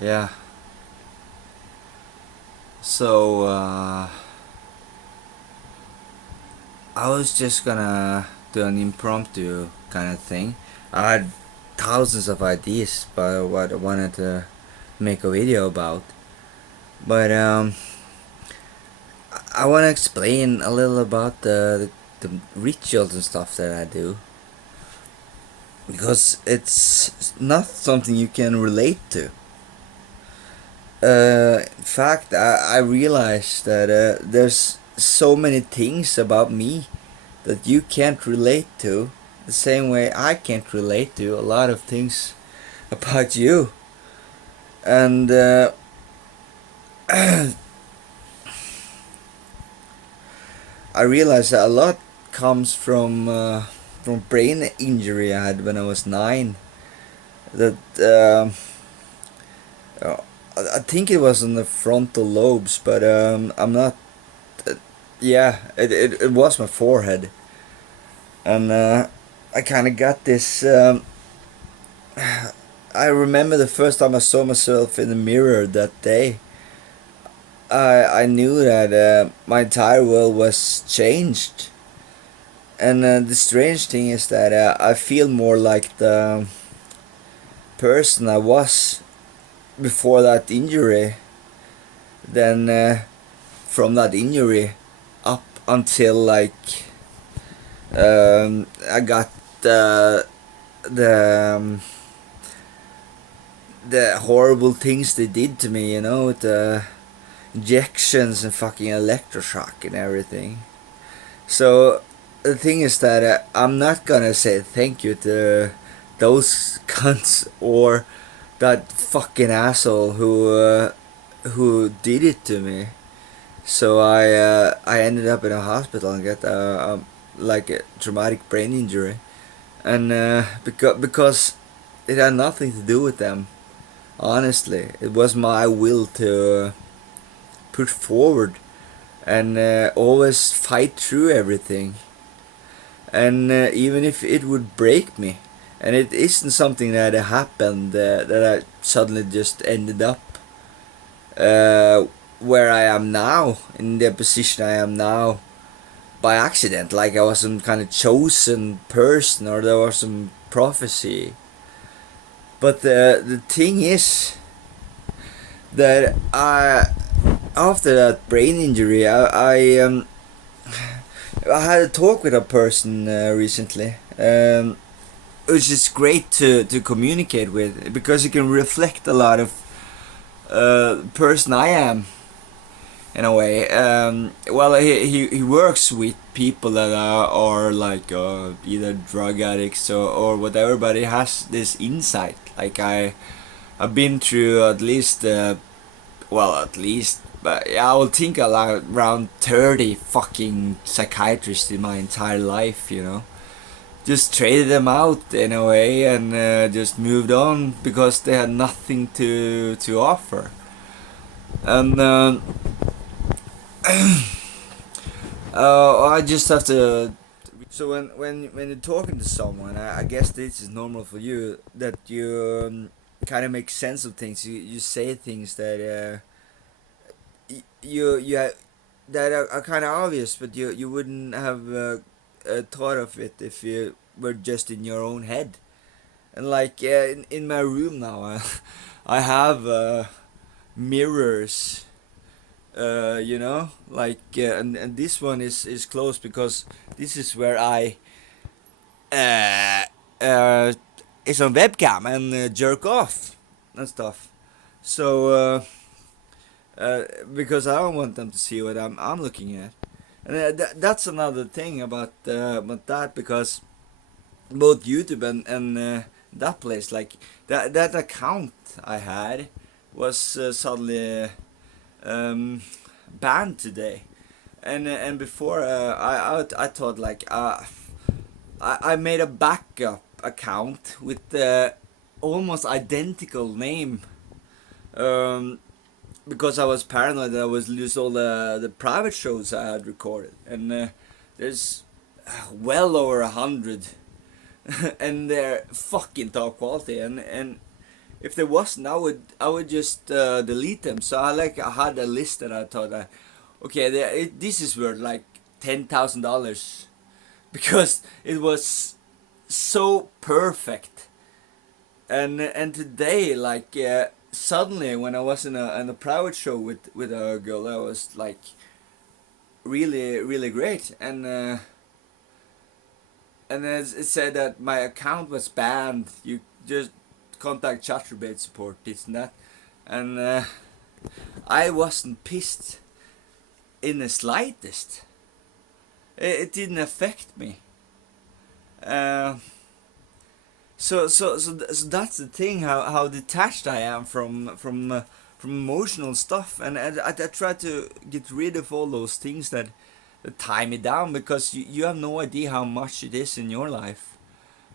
Yeah. So I was just gonna do an impromptu kind of thing. I had thousands of ideas about what I wanted to make a video about, but I want to explain a little about the rituals and stuff that I do because it's not something you can relate to. In fact, I realized that there's so many things about me that you can't relate to, the same way I can't relate to a lot of things about you. And I realized that a lot comes from brain injury I had when I was 9. That uh, I think it was in the frontal lobes, but I'm not. Uh, yeah, it was my forehead, and I kind of got this. I remember the first time I saw myself in the mirror that day. I knew that my entire world was changed, and the strange thing is that I feel more like the person I was before that injury than from that injury up until like I got the the horrible things they did to me, with the injections and fucking electroshock and everything. So the thing is that I'm not gonna say thank you to those cunts or that fucking asshole who did it to me. So I ended up in a hospital and got like a traumatic brain injury, and because it had nothing to do with them. Honestly, it was my will to push forward and always fight through everything, and even if it would break me, and it isn't something that happened that I suddenly just ended up uh, where I am now, in the position I am now, by accident. Like I was some kind of chosen person, or there was some prophecy. But the thing is that after that brain injury, I had a talk with a person recently, which is great to communicate with because it can reflect a lot of person I am in a way. Well, he works with people that are like either drug addicts or whatever, but he has this insight. Like I've been through at least at least, but yeah, I will think around 30 fucking psychiatrists in my entire life. Just traded them out in a way and just moved on because they had nothing to offer. And I just have to. So when you're talking to someone, I guess this is normal for you that you kind of make sense of things. You say things that you that are kind of obvious, but you wouldn't have thought of it if you were just in your own head. And like in my room now, I have mirrors, and this one is closed because this is where I uh, uh, it's on webcam and jerk off and stuff. So because I don't want them to see what I'm looking at, and that's another thing about that, because both YouTube and that place, like that account I had was suddenly um, banned today, and before I thought like I made a backup account with the almost identical name, um, because I was paranoid that I was lose all the private shows I had recorded, and there's well over 100, and they're fucking top quality, and if there wasn't, I would just delete them. So I had a list that I thought that okay, this is worth like $10,000 because it was so perfect. And today, like suddenly when I was in a private show with a girl, that was like really really great. And as it said that my account was banned, you just contact Chatterbait support, this and that. And I wasn't pissed in the slightest. It didn't affect me. So that's the thing, how detached I am from emotional stuff, and I try to get rid of all those things that tie me down, because you have no idea how much it is in your life.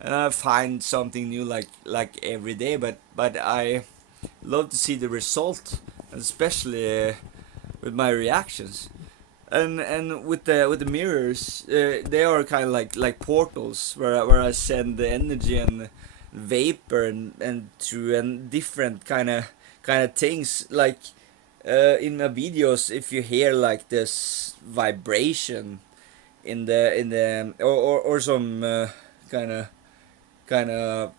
And I find something new like every day, but I love to see the result, especially with my reactions. And with the mirrors, they are kind of like portals where I send the energy and vapor and through and different kind of things, like in my videos. If you hear like this vibration in the or some kind of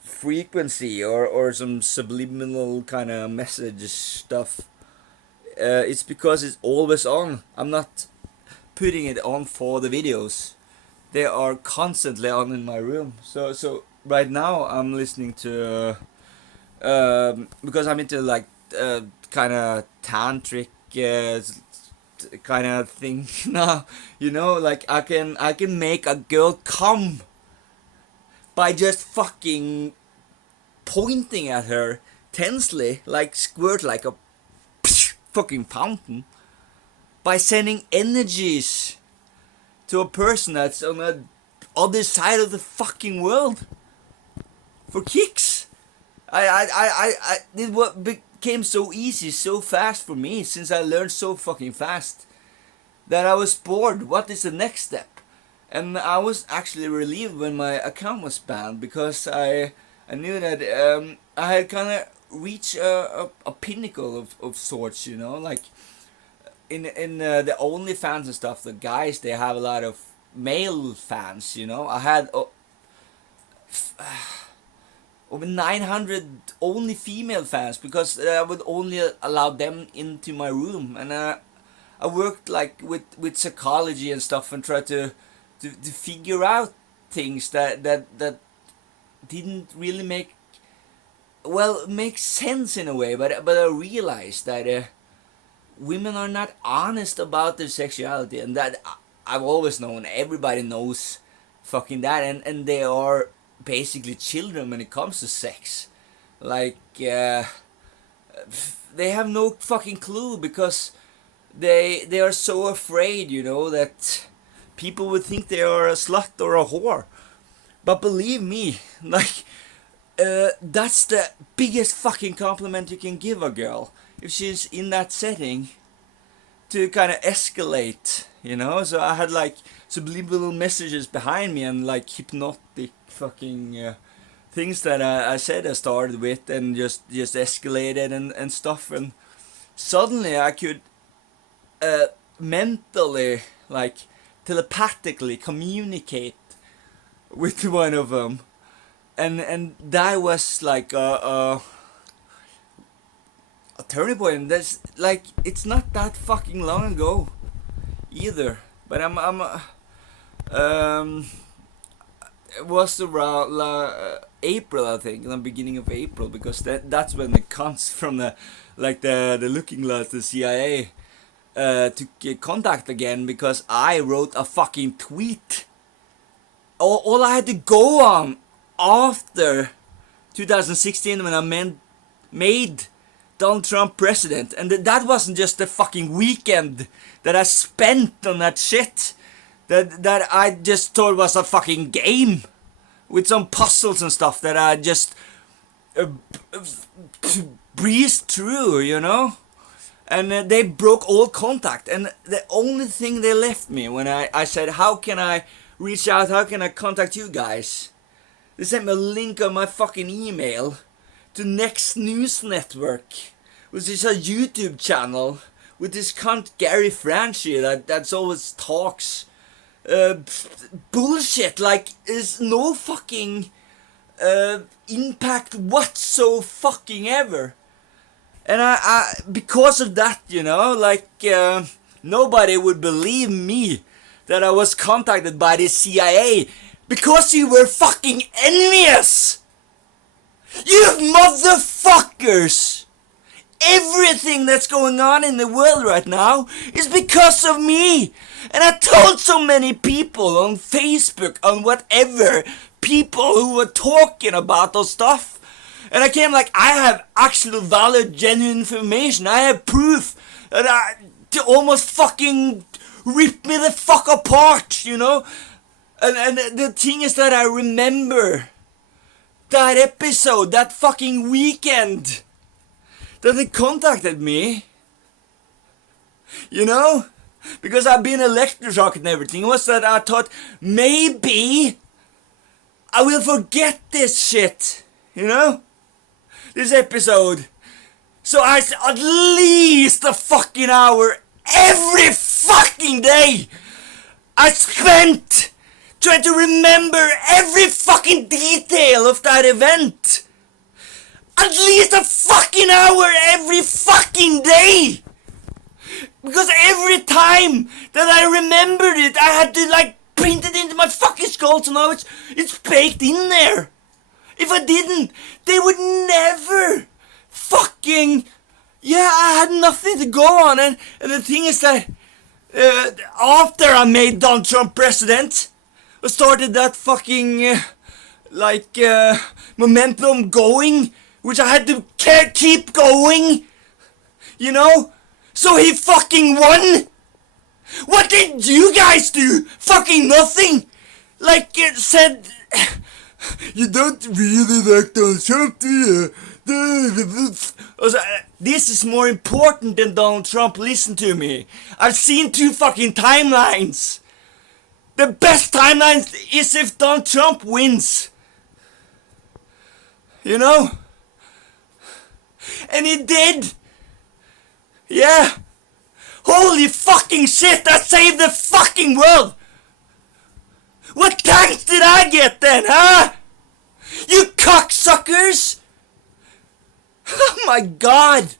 frequency or some subliminal kind of message stuff, it's because it's always on. I'm not putting it on for the videos. They are constantly on in my room. So right now I'm listening to because I'm into like kind of tantric kind of thing now. Like I can make a girl come by just fucking pointing at her tensely, like squirt like a fucking fountain, by sending energies to a person that's on the other side of the fucking world for kicks. It what became so easy so fast for me, since I learned so fucking fast that I was bored. What is the next step? And I was actually relieved when my account was banned, because I knew that I had kind of reached a pinnacle of sorts, like in the OnlyFans and stuff. The guys, they have a lot of male fans, I had over 900 only female fans, because I would only allow them into my room. And I worked like with psychology and stuff, and tried to figure out things that didn't really make sense in a way, but I realized that women are not honest about their sexuality, and that I've always known. Everybody knows fucking that, and they are basically children when it comes to sex. Like they have no fucking clue, because they are so afraid, that people would think they are a slut or a whore. But believe me, like that's the biggest fucking compliment you can give a girl if she's in that setting, to kind of escalate, So I had like subliminal messages behind me, and like hypnotic fucking things that I said I started with, and just escalated and stuff. And suddenly I could mentally, like telepathically communicate with one of them. And that was like a turning point. And that's like, it's not that fucking long ago either. But it was around April, I think, the beginning of April, because that's when the cunts from the Looking Glass, the CIA, took contact again, because I wrote a fucking tweet. All I had to go on after 2016, when I made Donald Trump president, and that wasn't just the fucking weekend that I spent on that shit, that I just thought was a fucking game with some puzzles and stuff that I just breezed through, and they broke all contact. And the only thing they left me when I said, how can I reach out, how can I contact you guys, they sent me a link on my fucking email to Next News Network, which is a YouTube channel with this cunt Gary Franchi that's always talks bullshit, like there's no fucking impact whatsoever fucking ever. And I because of that, you know, like nobody would believe me that I was contacted by the CIA because you were fucking envious. You motherfuckers! Everything that's going on in the world right now is because of me. And I told so many people on Facebook, on whatever, people who were talking about those stuff. And I came like, I have actual valid, genuine information. I have proof that to almost fucking rip me the fuck apart, you know? And the thing is that I remember that episode, that fucking weekend, that they contacted me, you know, because I've been electroshocked and everything, was that I thought maybe I will forget this shit, you know, this episode. So I at least a fucking hour every fucking day I spent trying to remember every fucking detail of that event. At least a fucking hour every fucking day. Because every time that I remembered it, I had to like print it into my fucking skull, so now it's baked in there. If I didn't, they would never fucking... Yeah, I had nothing to go on, and the thing is that after I made Donald Trump president, I started that fucking momentum going, which I had to keep going, you know? So he fucking won! What did you guys do? Fucking nothing! Like it said, you don't really like Donald Trump, do you? This is more important than Donald Trump, listen to me. I've seen 2 fucking timelines. The best timeline is if Donald Trump wins. You know? And he did. Yeah. Holy fucking shit, that saved the fucking world. What thanks did I get then, huh? You cocksuckers. Oh my god.